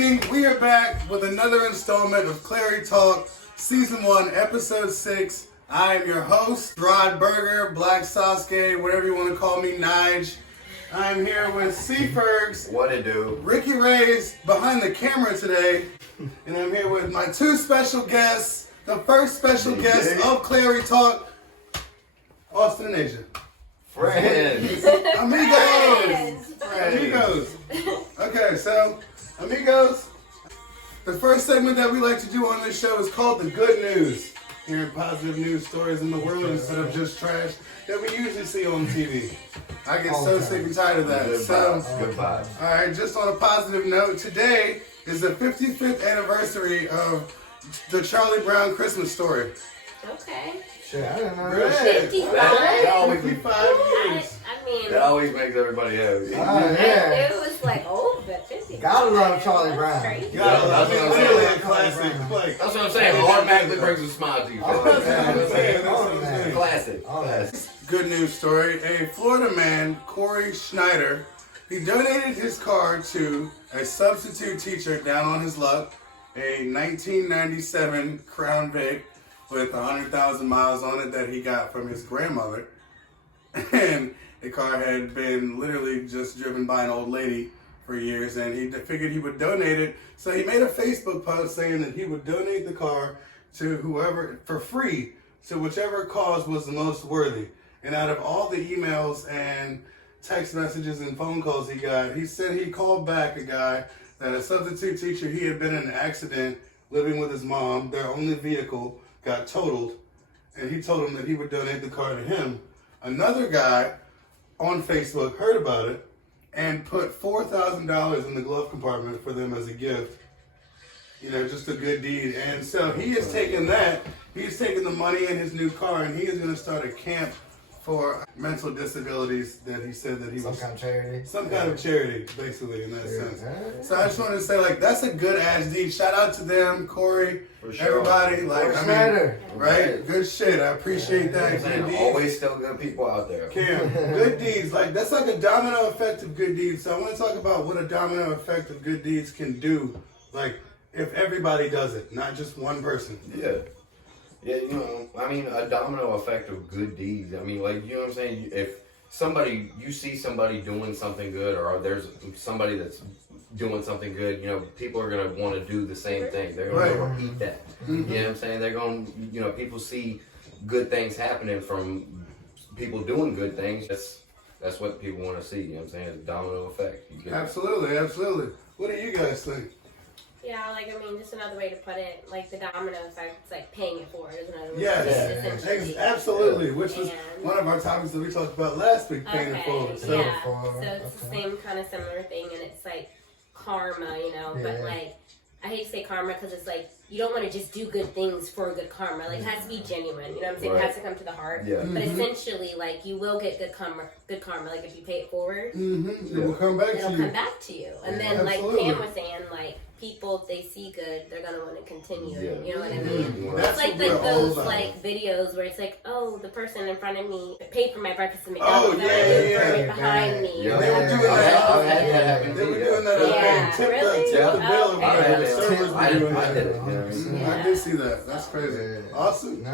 evening. We are back with another installment of Clarey Talk, Season 1, Episode 6. I am your host, Rod Berger, Black Sasuke, whatever you want to call me, Nige. I'm here with C. Fergs. What it do? Ricky Ray's behind the camera today. And I'm here with my two special guests. The first special guest of Clarey Talk, Austin and Asia. Friends. Amigos. Amigos. Okay, so, amigos, the first segment that we like to do on this show is called The Good News. Hearing positive news stories in the world instead of just trash that we usually see on TV. I get so sick and tired of that. Good vibes. Alright, just on a positive note, today is the 55th anniversary of the Charlie Brown Christmas Story. Okay. Shit, I didn't know Really? that. 55? That always, 55 years. I mean, that always makes everybody happy. Yeah. it was like, oh, but 55. Gotta love Charlie Brown. That's crazy. I mean, that's literally what a classic. Like, That's what I'm saying. It automatically brings a smile to you. Classic. Good news story. A Florida man, Corey Schneider, he donated his car to a substitute teacher down on his luck, a 1997 Crown Vic with 100,000 miles on it that he got from his grandmother. And the car had been literally just driven by an old lady for years, and he figured he would donate it. So he made a Facebook post saying that he would donate the car to whoever, for free, to whichever cause was the most worthy. And out of all the emails and text messages and phone calls he got, he said he called back a guy that a substitute teacher, he had been in an accident living with his mom. Their only vehicle got totaled, and he told him that he would donate the car to him. Another guy on Facebook heard about it and put $4,000 in the glove compartment for them as a gift. You know, just a good deed. And so he has taken that, he's taken the money in his new car, and he is going to start a camp for mental disabilities that he said that he was... Some kind of charity. Some kind of charity, basically, in that sense. Yeah. So I just wanted to say, like, that's a good ass deed. Shout out to them, Corey, For sure. everybody. Like, I mean, right? Good shit. I appreciate that. Good deeds. Always still good people out there. Cam, good deeds. Like, that's like a domino effect of good deeds. So I want to talk about what a domino effect of good deeds can do. Like, if everybody does it, not just one person. Yeah. Yeah, you know, I mean, a domino effect of good deeds. I mean, like, you know what I'm saying? If you see somebody doing something good, or there's somebody that's doing something good, you know, people are going to want to do the same thing. They're going to repeat that. You know what I'm saying? They're going to, you know, people see good things happening from people doing good things. That's what people want to see. You know what I'm saying? It's a domino effect. Absolutely, absolutely. What do you guys think? Yeah, like, I mean, just another way to put it, like, the domino effect, it's like paying it forward is another way Yes, to put it, essentially. absolutely. Which was one of our topics that we talked about last week, paying it forward. So, yeah, so it's the same kind of similar thing, and it's like karma, you know, but like, I hate to say karma because it's like, you don't want to just do good things for good karma. Like, it has to be genuine, you know what I'm saying? It has to come to the heart. Yeah. But essentially, like, you will get good karma, like, if you pay it forward. it will come back to you. It'll come back to you. And then, Absolutely. like Pam was saying, like, people, if they see good, they're going to want to continue. Yeah. You know what I mean? That's It's like what we're all those, about. like, videos where it's like, oh, the person in front of me paid for my breakfast at Oh, McDonald's. yeah. Behind me. Yeah. They were doing that. I've had that happen They were too, doing that. Yeah. Tip Really? the bill. Okay. Or whatever. The servers were doing I did it. that. I did see that. That's crazy. Yeah. Awesome. No,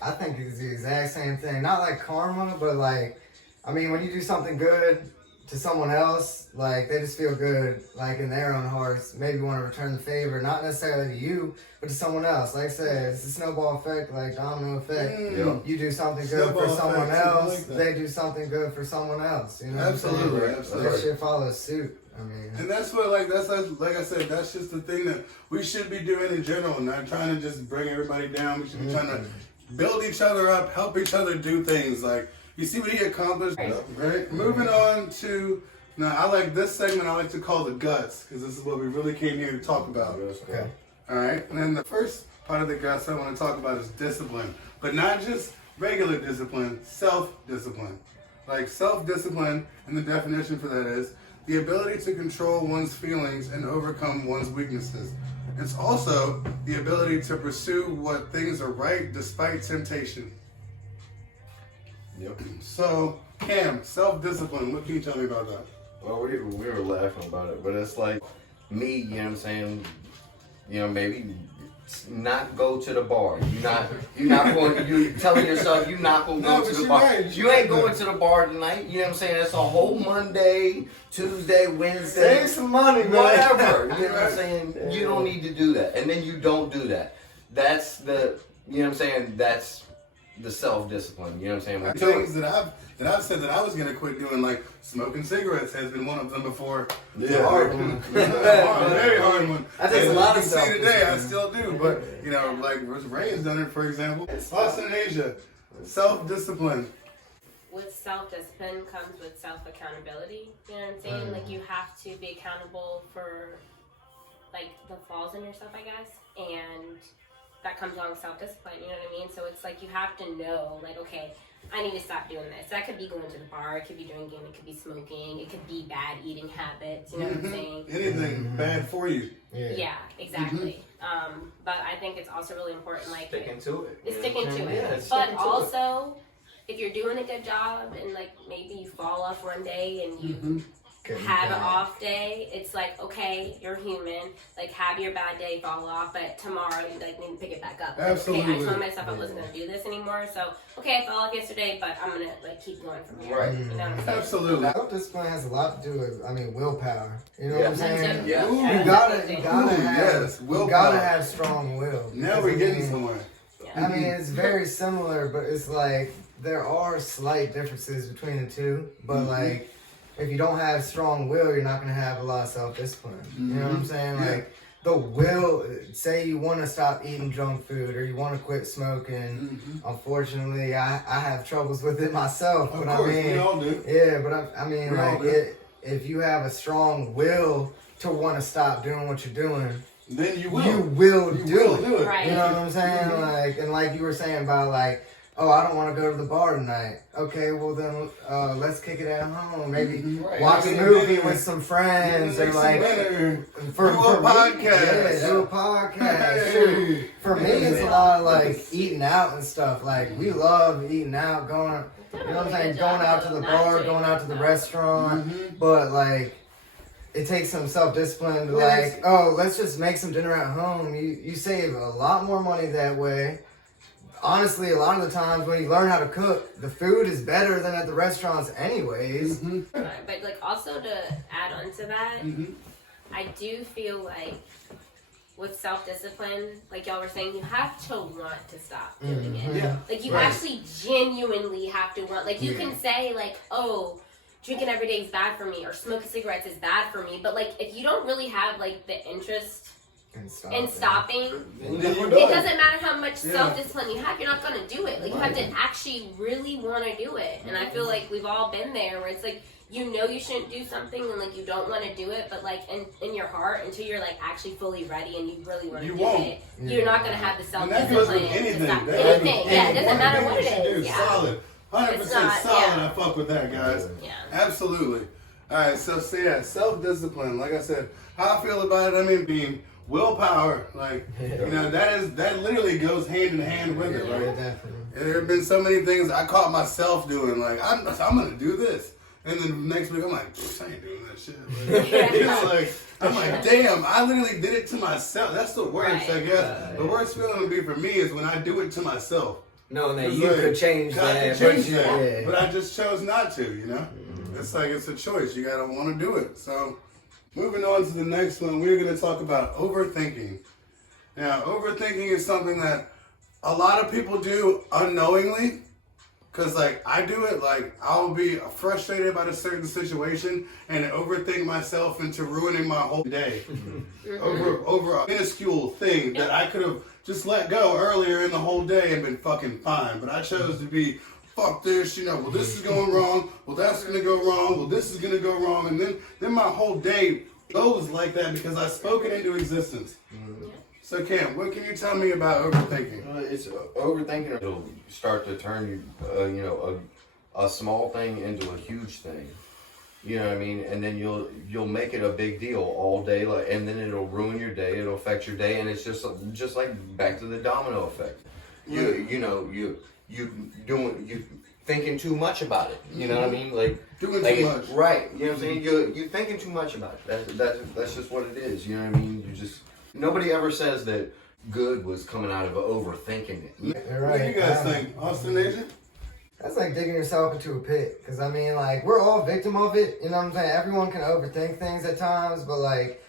I think it's the exact same thing. Not like karma, but like, I mean, when you do something good to someone else, like, they just feel good, like, in their own hearts. Maybe want to return the favor, not necessarily to you, but to someone else. Like I said, it's a snowball effect, like domino effect. You do something good Snowball for someone effect, I else, like that. they do something good for someone else. You know Absolutely, what I'm saying? absolutely. That shit follows suit. I mean, And that's what, like I said, that's just the thing that we should be doing in general. Not trying to just bring everybody down. We should be trying to build each other up, help each other do things. Like, you see what he accomplished, right? Moving on to, now I like this segment I like to call the guts, because this is what we really came here to talk about. okay. All right, and then the first part of the guts I want to talk about is discipline, but not just regular discipline, self-discipline. Like, self-discipline, and the definition for that is the ability to control one's feelings and overcome one's weaknesses. It's also the ability to pursue what things are right despite temptation. Yep. So, Cam, self-discipline, what can you tell me about that? Well, we were laughing about it, but it's like, me, you know what I'm saying, you know, maybe not go to the bar. You're not going. You're telling yourself you're not going to go to the bar. Right. You ain't going to the bar tonight. You know what I'm saying? It's a whole Monday, Tuesday, Wednesday. Save some money, man. Whatever. You know what I'm saying? You don't need to do that, and then you don't do that. That's the. You know what I'm saying? That's the self-discipline. You know what I'm saying? Things that I've said that I was gonna quit doing, like smoking cigarettes, has been one of them before. It's a hard one. Very hard one. That takes a lot of you can see today, I self-discipline. still do. But you know, like Ray has done it, for example. Us in Asia, self-discipline. With self-discipline comes with self-accountability. You know what I'm saying? Like you have to be accountable for like the flaws in yourself, I guess, and that comes along with self-discipline. You know what I mean? So it's like you have to know, like, okay, I need to stop doing this. That could be going to the bar, it could be drinking, it could be smoking, it could be bad eating habits. You know what I'm saying? Anything bad for you. Yeah, exactly. But I think it's also really important, like Sticking to it. it's sticking to it. Yeah, it's But sticking to it. also, if you're doing a good job and like maybe you fall off one day and you have an off day, it's like, okay, you're human. Like, have your bad day, fall off, but tomorrow you like need to pick it back up. Like, Absolutely. okay, I told myself I wasn't gonna do this anymore, so okay, I fell off yesterday, but I'm gonna like keep going from here. Right. You know what I'm saying? Absolutely. Self-discipline has a lot to do with, willpower. You know what I'm saying? Yeah. Ooh, You gotta Ooh, have, yes, you willpower. gotta have strong will. Now Because, we're I getting mean, somewhere. I mean, it's very similar, but it's like there are slight differences between the two. But like, if you don't have strong will, you're not gonna have a lot of self-discipline. You know what I'm saying? Yeah. Like the will. Say you want to stop eating junk food or you want to quit smoking. Unfortunately, I have troubles with it myself. Of But course, I mean, we all do. yeah. But I mean, We all like do. if you have a strong will to want to stop doing what you're doing, Then you will. you will You do will it. do it. Right. You know what I'm saying? Like, and like you were saying about like, oh, I don't want to go to the bar tonight. Okay, well then, let's kick it at home. Maybe Right. watch a Make movie dinner. with some friends, or Make some like dinner. for Do a me, podcast. Yeah, do a podcast. Hey. Shoot. For me, it's a lot of like eating out and stuff. Like we love eating out, going. You know what I'm saying? Going out to the bar, going out to the restaurant, but like. It takes some self-discipline to like, oh, let's just make some dinner at home. You save a lot more money that way. Honestly, a lot of the times when you learn how to cook, the food is better than at the restaurants anyways. But like also to add on to that, I do feel like with self-discipline, like y'all were saying, you have to want to stop doing it. Yeah. Like you Right. actually genuinely have to want. Like you Yeah. can say like, oh, drinking every day is bad for me, or smoking cigarettes is bad for me. But like if you don't really have like the interest in stopping, Then you it don't. doesn't matter how much Yeah. self-discipline you have, you're not gonna do it. Like you have to actually really want to do it. And I feel like we've all been there where it's like you know you shouldn't do something and like you don't want to do it, but like in your heart, until you're like actually fully ready and you really want to You do won't. it, you're not gonna have the And that goes with self-discipline to anything. stop That goes with anything. Yeah, it doesn't matter what anything you it should is. do. Yeah. Solid. 100% It's not- solid. yeah. I fuck with that, guys. Yeah. Absolutely. All right, so yeah, self-discipline. Like I said, how I feel about it, I mean, being willpower. Like, you know, that literally goes hand in hand with it. Yeah, Like, definitely. there have been so many things I caught myself doing. Like, I'm gonna do this, and then next week I'm like, I ain't doing that shit. Like, you know, like I'm like, damn, I literally did it to myself. That's the worst, I guess. The worst feeling would be for me is when I do it to myself. Knowing that It's you like, could change God, I that. could change but that, yeah. but I just chose not to. You know, it's like it's a choice. You gotta want to do it. So, moving on to the next one, we're gonna talk about overthinking. Now, overthinking is something that a lot of people do unknowingly. Cause like I do it, like I'll be frustrated about a certain situation and overthink myself into ruining my whole day over a minuscule thing that I could have just let go earlier in the whole day and been fucking fine. But I chose to be fuck this, you know. Well, this is going wrong. Well, that's gonna go wrong. Well, this is gonna go wrong, and then my whole day goes like that because I spoke it into existence. So Cam, what can you tell me about overthinking? It's overthinking. It'll start to turn a small thing into a huge thing. You know what I mean? And then you'll make it a big deal all day, like, and then it'll ruin your day. It'll affect your day, and it's just like back to the domino effect. You thinking too much about it. You know what I mean? Like Doing like too much. Right. You know what I'm saying? You're thinking too much about it. That's just what it is. You know what I mean? Nobody ever says that good was coming out of overthinking it. You're What right. do you guys think? Austin Nation? That's like digging yourself into a pit. Because, I mean, like, we're all victim of it. You know what I'm saying? Everyone can overthink things at times. But, like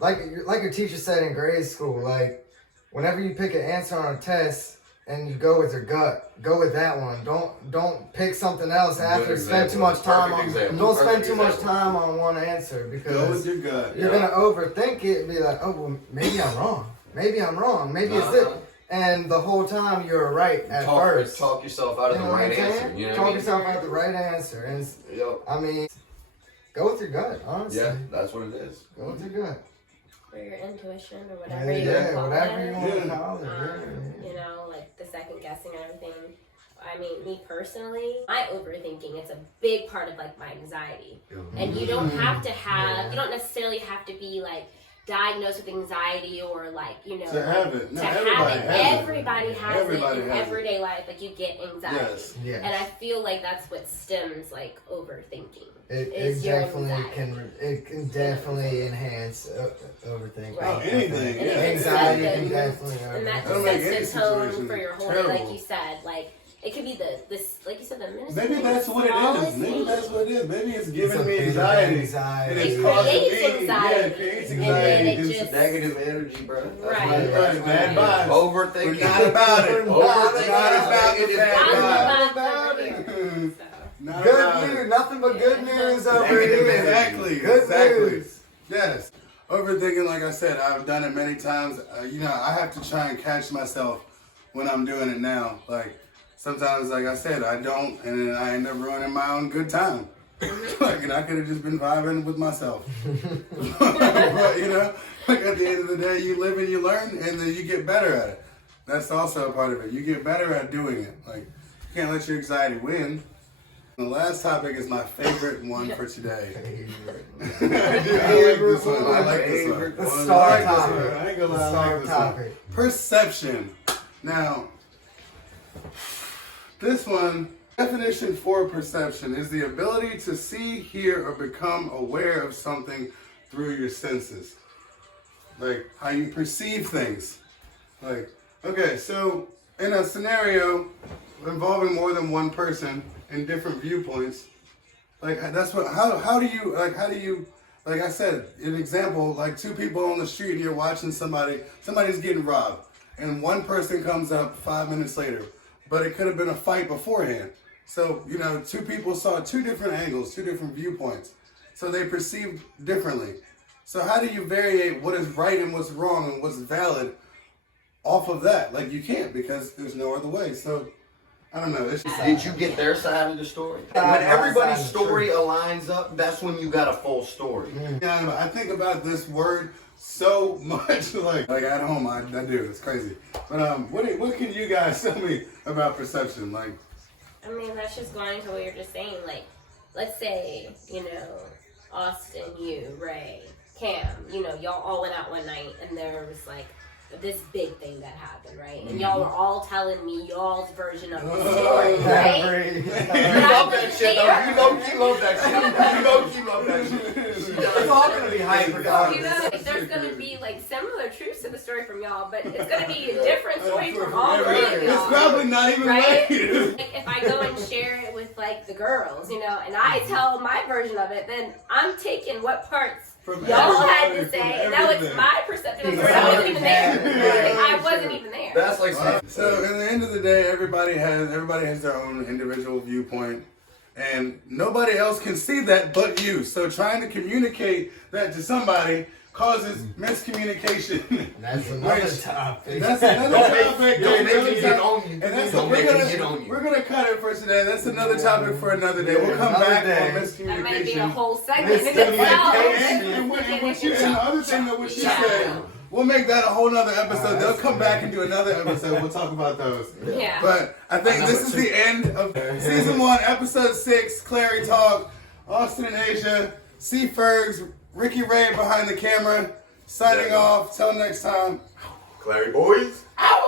your teacher said in grade school, like, whenever you pick an answer on a test and you go with your gut, go with that one. Don't pick something else after. Spend too much time on. Don't spend too much time on one answer, because Go with your gut. you're gonna overthink it and be like, oh well, maybe I'm wrong. Maybe I'm wrong. Maybe it's it. And the whole time you're right at first. Talk yourself out of the right answer. You know what I Talk mean? yourself out of the right answer. And I mean, go with your gut, honestly. Yeah, that's what it is. Go with your gut. Or your intuition or whatever you Yeah, call whatever it. you want to call it. You know, like the second guessing and everything. I mean, me personally, my overthinking, it's a big part of like my anxiety. And you don't have to have, you don't necessarily have to be like diagnosed with anxiety or like, you know, To have it. No, to have everybody it. has it. Everybody has Everybody it in has it. everyday life. Like you get anxiety. Yes. Yes. And I feel like that's what stems like overthinking. It is your definitely anxiety. it can definitely enhance overthinking. Right. Oh, anything. And Yeah. Anxiety it's can like definitely And that That'll just make any sets the tone situation for your whole day, terrible. like you said. Like it could be this, like you said, the minuscule. Maybe that's what it is. smallest Maybe thing. that's what it is. Maybe it's It's giving a me bit of anxiety. anxiety. And it's It causing creates me. anxiety. Yeah, it creates And anxiety. then it It's just- Negative energy, bro. That's Right. what it is. Right, bad vibes. Overthinking. We're not about it. We're not Not about about it. the I'm bad about vibes. it. Not Good about news, it. nothing but good news over Negative, here. exactly. Good Exactly. news. Yes. Overthinking, like I said, I've done it many times. You know, I have to try and catch myself when I'm doing it now. Like, sometimes, like I said, I don't, and then I end up ruining my own good time. Like, and I could have just been vibing with myself. But, you know, like at the end of the day, you live and you learn, and then you get better at it. That's also a part of it. You get better at doing it. Like, you can't let your anxiety win. The last topic is my favorite one for today. I like this one. I like this one. The I star like this topic. one. I ain't gonna lie, The I star like this one. topic. Perception. Now, this one, definition for perception is the ability to see, hear, or become aware of something through your senses. Like how you perceive things. Like, okay, so in a scenario involving more than one person and different viewpoints, like that's what, how do you, like I said, an example, like two people on the street and you're watching somebody's getting robbed, and one person comes up 5 minutes later, but it could have been a fight beforehand. So, you know, two people saw two different angles, two different viewpoints. So they perceived differently. So how do you variate what is right and what's wrong and what's valid off of that? Like you can't, because there's no other way. So I don't know. It's just, Did you get their side of the story? Side When by everybody's side, story true. aligns up, that's when you got a full story. yeah, I don't know. I think about this word so much. Like at home, I do. It's crazy. But what can you guys tell me about perception? Like, I mean, that's just going to what you're just saying. Like, let's say, you know, Austin, you, Ray, Cam, you know, y'all all went out one night and there was like this big thing that happened, right? And y'all were all telling me y'all's version of the story, right? You love that shit, though. You know you love that shit. You know you love that shit. It's all gonna be hyper. You know, like, there's gonna be like similar truths to the story from y'all, but it's gonna be a different story from all three of it's y'all. probably not even Right? right. Like if I go and share it with like the girls, you know, and I tell my version of it, then I'm taking what parts From y'all had everybody, to say. from Now it's everything. my perception of the story. I wasn't even there. Like, I wasn't even there. That's like So in the end of the day, everybody has their own individual viewpoint, and nobody else can see that but you. So trying to communicate that to somebody causes miscommunication. That's another Which- topic. That's another topic. Don't make Another it get topic. on you. And that's Don't we're make it gonna get on you. we're gonna cut it for today. That's another topic for another day. We'll come Another back day. on miscommunication. That might be a whole segment in Miscommunication. itself. And what you, and the other thing that what you said, we'll make that a whole nother episode. They'll come back and do another episode. We'll talk about those. Yeah. But I think this is the end of season 1, episode 6. Clarey Talk, Austin and Asia, C Fergs, Ricky Ray behind the camera, signing off. Till next time. ClareyBoyz. Out.